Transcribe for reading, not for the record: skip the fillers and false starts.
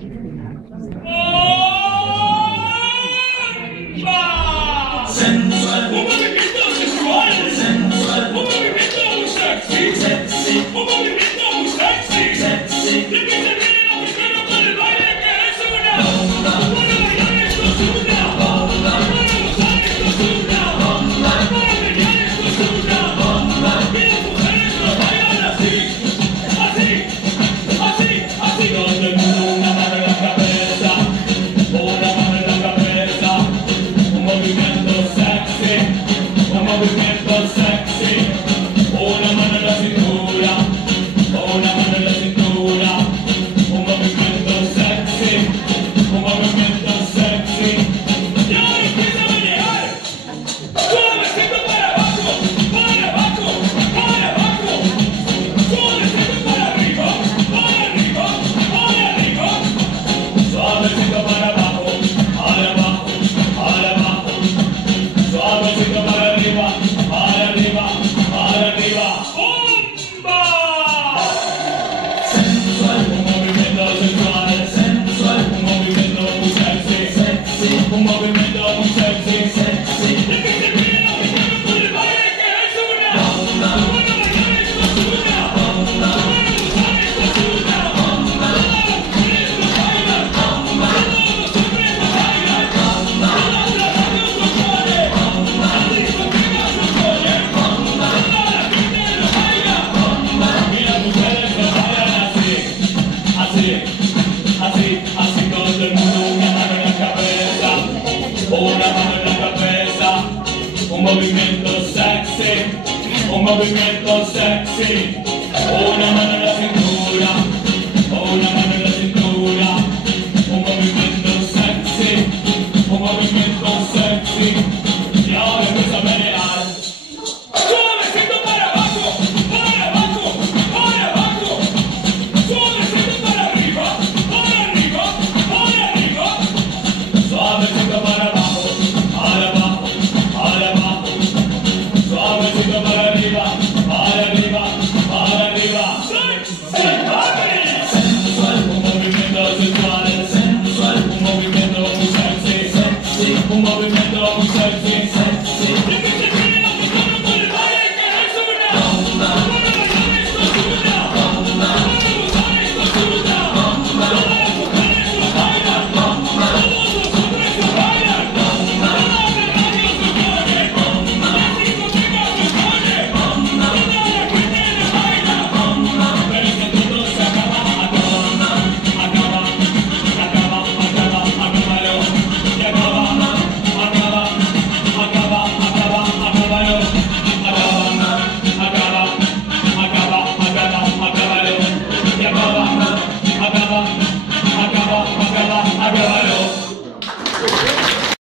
Sensual, un movimiento sexual, sensual, un movimiento muy sexy, sexy, un movimiento muy sexy, sexy. Repite bien africano con el baile que es una bomba. Para bailar esto es una bomba. Para gozar esto es una bomba. Para bailar esto es una bomba. Y las mujeres lo bailan así, así, así, así. Todo el mundo una mano en la cabeza, una mano en la cabeza, un movimiento sexy, un movimiento sexy, una mano en la cintura, una mano en la cintura, un movimiento sexy, un movimiento sexy. Y ahora empieza a manejar, suavecito para abajo, para abajo, para abajo, suavecito para arriba, para arriba, para arriba, suavecito para abajo, para abajo, para abajo. Suavecito para arriba, para arriba, para arriba. ¡Bomba! Sensual, un movimiento sensual, sensual, un movimiento muy sexy, sexy, un movimiento muy sexy, sexy. Repite bien africano con el baile que es una bomba. Para bailar esto es una bomba. Para gozar esto es una bomba. Todas las mujeres lo bailan, bomba. Todos los hombres lo bailan, bomba. Todas las radios lo ponen, bomba. Las discotecas lo ponen, bomba. Toda la gente lo baila, bomba. Y las mujeres lo bailan así, así, así, así. Todo el mundo una mano en la cabeza, una mano en la cabeza, un movimiento sexy, una mano en la cintura.